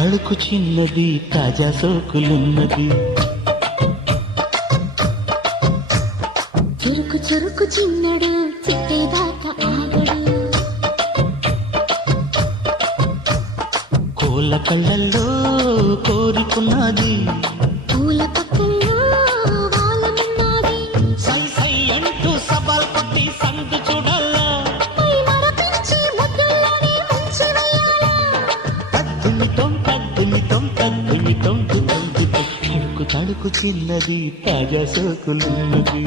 తళుకు చిన్నది తాజా సోకులున్నది. చురుకు చురుకు చిన్నడు చిట్టేదాకా ఆగడు. కోల కళ్ళల్లో కోరుకున్నది, పూల పక్కల్లో వాలమున్నది. సై సై అంటూ సవాల్ కొట్టి సందు చూడాలా, పై మరపించి ముద్దుల్లోనే ముంచి వేయాలా. తద్దుమితం తద్దుమితం తద్దుమితం తద్దుమితం తళుకు తళుకు చిన్నది తాజా సోకులున్నది.